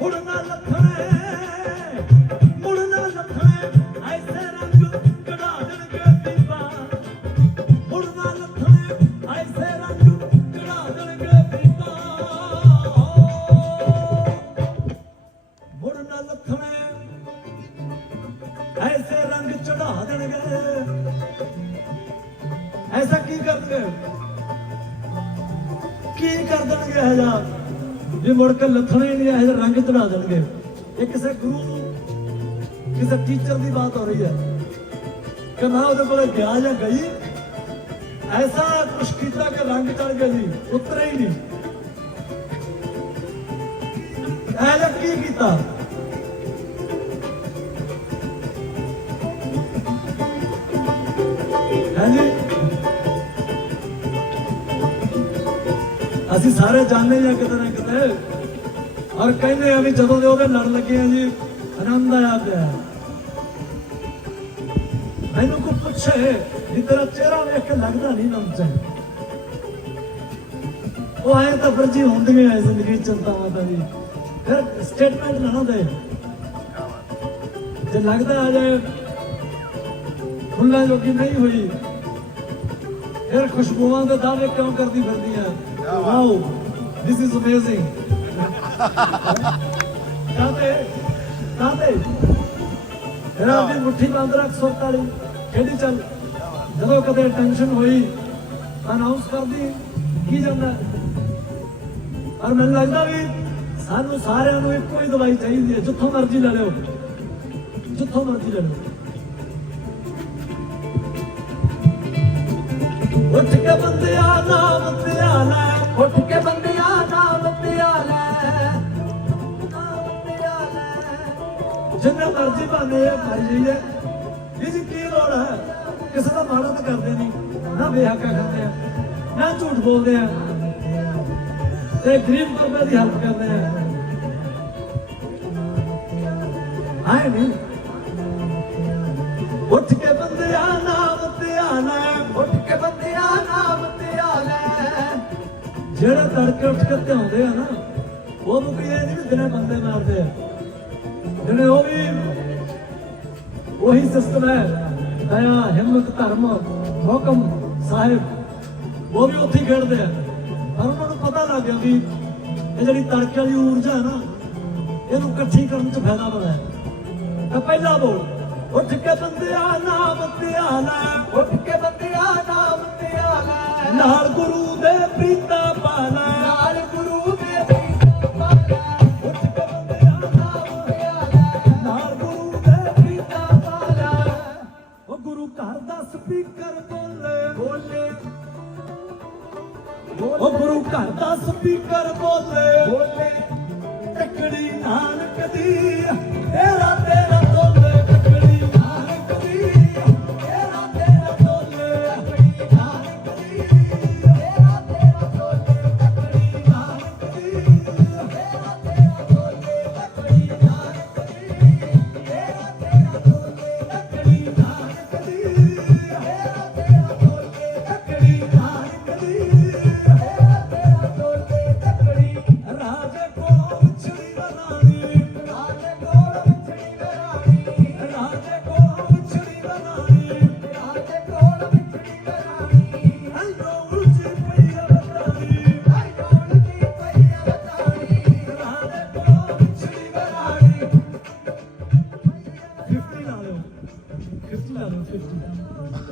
ਮੁੜਨਾ ਲੱਥਣੇ ਮੁੜਨਾ ਲੱਥਣੇ ਐਸੇ ਰੰਗ ਕਢਾ ਦੇਣਗੇ ਬੀਬਾ ਮੁੜਨਾ ਲੱਥਣੇ ਐਸੇ ਰੰਗ ਕਢਾ ਦੇਣਗੇ ਬੀਬਾ ਮੁੜਨਾ ਲੱਥਣੇ ਐਸੇ ਰੰਗ ਚੜਾ ਦੇਣਗੇ। ਐਸਾ ਕੀ ਕਰਦੇ? ਕੀ ਕਰ ਦੇਣਗੇ ਹਜਾ ਜੇ ਮੁੜ ਕੇ ਲੱਥਣੇ ਹੀ ਨਹੀਂ, ਇਹ ਰੰਗ ਚੜਾ ਦੇਣਗੇ। ਇਹ ਕਿਸੇ ਗੁਰੂ ਕਿਸੇ ਟੀਚਰ ਦੀ ਬਾਤ ਹੋ ਰਹੀ ਹੈ। ਕਿ ਮੈਂ ਉਹਦੇ ਕੋਲ ਗਿਆ ਜਾਂ ਗਈ, ਐਸਾ ਕੁਛ ਕੀਤਾ ਕਿ ਰੰਗ ਚੜ ਗਿਆ ਜੀ ਉਤਰੇ ਹੀ ਨਹੀਂ। ਇਹ ਜਿਹਾ ਕੀ ਕੀਤਾ? ਹਾਂਜੀ। ਅਸੀਂ ਸਾਰੇ ਜਾਣਦੇ ਹਾਂ ਕਿਤੇ ਨਾ ਕਿਤੇ ਔਰ ਕਹਿੰਦੇ ਆ ਵੀ ਜਦੋਂ ਦੇ ਉਹਦੇ ਲੜ ਲੱਗੇ ਆ ਜੀ ਆਨੰਦ ਆਇਆ ਪਿਆ। ਮੈਨੂੰ ਕੋ ਪੁੱਛੇ ਵੀ ਤੇਰਾ ਚਿਹਰਾ ਵੇਖ ਕੇ ਲੱਗਦਾ ਨਹੀਂ ਨਮਚਾ ਉਹ ਆਏ ਤਾਂ ਵਰਜੀ ਹੁੰਦੀਆਂ ਐ ਜ਼ਿੰਦਗੀ ਚ ਚਿੰਤਾਵਾਂ ਤਾਂ ਵੀ ਫਿਰ ਸਟੇਟਮੈਂਟ ਨਾ ਦੇ। ਜੇ ਲੱਗਦਾ ਆ ਜਾਏ ਫੁੱਲਾਂ ਜੋਗੀ ਨਹੀਂ ਹੋਈ ਫਿਰ ਖੁਸ਼ਬੂਆਂ ਦੇ ਦਾਅਵੇ ਕਿਉਂ ਕਰਦੀ ਫਿਰਦੀ ਹੈ ਵਾਓ ਥਿਸ ਇਜ਼ ਅਮੇਜ਼ਿੰਗ ਕਾਤੇ ਕਾਤੇ ਫਿਰ ਆਪਣੀ ਮੁੱਠੀ ਬੰਦ ਰੱਖ ਸੁੱਤ ਵਾਲੀ। ਖੇਡੀ ਚੱਲ। ਜਦੋਂ ਕਦੇ ਟੈਨਸ਼ਨ ਹੋਈ ਅਨਾਉਂਸ ਕਰਦੀ, ਕੀ ਜਾਂਦਾ? ਔਰ ਮੈਨੂੰ ਲੱਗਦਾ ਵੀ ਸਾਨੂੰ ਸਾਰਿਆਂ ਨੂੰ ਇੱਕੋ ਹੀ ਦਵਾਈ ਚਾਹੀਦੀ ਹੈ। ਜਿੱਥੋਂ ਮਰਜ਼ੀ ਲੈ ਲਿਓ। ਜਿੱਥੋਂ ਮਰਜ਼ੀ ਲੈ ਲਿਓ। ਉੱਠ ਕੇ ਬੰਦਿਆ ਨਾਮ ਧਿਆਲਾ ਉੱਠ ਕੇ ਬੰਦਿਆ ਜਿੰਨੇ ਮਰਜ਼ੀ ਬਾਨੇ ਆ ਖਾਈ ਜਾਈਏ ਇਹ ਜੀ ਕੀ ਲੋੜ ਹੈ ਕਿਸੇ ਦਾ ਮਾੜਾ ਤਾਂ ਕਰਦੇ ਨਹੀਂ, ਨਾ ਬੇਹੱਕਾ ਕਰਦੇ ਆ, ਨਾ ਝੂਠ ਬੋਲਦੇ ਆ। ਤੇ ਗਰੀਬ ਗੁਰਬੇ ਦੀ ਹੈਲਪ ਕਰਦੇ ਆ। ਆਏ ਨਹੀਂ ਉੱਠ ਕੇ ਬੰਦਿਆ ਨਾਮ ਧਿਆਲਾ ਉੱਠ ਕੇ ਬੰਦਿਆ ਨਾਮ ਪਿਆਲਾ ਜਿਹੜੇ ਤੜਕੇ ਉੱਠ ਕੇ ਧਿਆਉਂਦੇ ਆ ਨਾ, ਉਹ ਮੁਕੀ ਇਹ ਨਹੀਂ ਦਿਨੇ ਬੰਦੇ ਮਾਰਦੇ ਆ। ਜਿਹੜੇ ਉਹ ਵੀ ਉਹੀ ਸਿਸਟਮ ਹੈ। ਦਇਆ, ਹਿੰਮਤ, ਧਰਮ, ਹੁਕਮ, ਸਾਹਿਬ। ਉਹ ਵੀ ਉੱਥੇ ਖੇਡਦੇ ਆ। ਪਰ ਉਹਨਾਂ ਨੂੰ ਪਤਾ ਲੱਗ ਗਿਆ ਵੀ ਇਹ ਜਿਹੜੀ ਤੜਕੇ ਵਾਲੀ ਊਰਜਾ ਹੈ ਨਾ, ਇਹਨੂੰ ਇਕੱਠੀ ਕਰਨ 'ਚ ਫਾਇਦਾ ਬੜਾ ਹੈ। ਤਾਂ ਪਹਿਲਾ ਬੋਲ, ਉੱਠ ਕੇ ਬੰਦਿਆ ਨਾਮ ਧਿਆਲਾ ਉੱਠ ਕੇ ਬੰਦਿਆ ਨਾਮ ਪਿਆਲਾ ਨਾਲ ਗੁਰੂ ਘਰ ਦਾ ਸਪੀਕਰ ਬੋਲੇ। ਬੋਲੇ। ਟਕੜੀ ਨਾਨਕ ਦੀ ਤੇਰਾ ਤੇਰਾ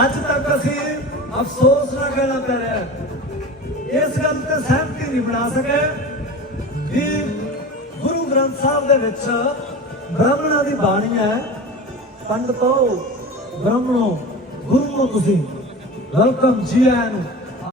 ਅੱਜ ਤੱਕ ਅਸੀਂ ਅਫਸੋਸ ਨਾ ਕਹਿਣਾ ਪੈ ਰਿਹਾ ਇਸ ਗੱਲ ਤੇ ਸਹਿਮਤੀ ਨਹੀਂ ਬਣਾ ਸਕੇ ਕਿ ਗੁਰੂ ਗ੍ਰੰਥ ਸਾਹਿਬ ਦੇ ਵਿੱਚ ਬ੍ਰਾਹਮਣਾਂ ਦੀ ਬਾਣੀ ਹੈ, ਪੰਡਤੋ, ਬ੍ਰਾਹਮਣੋ ਗੁਰੂ ਨੂੰ ਤੁਸੀਂ ਵੈਲਕਮ ਜੀ ਆਇਆਂ ਨੂੰ।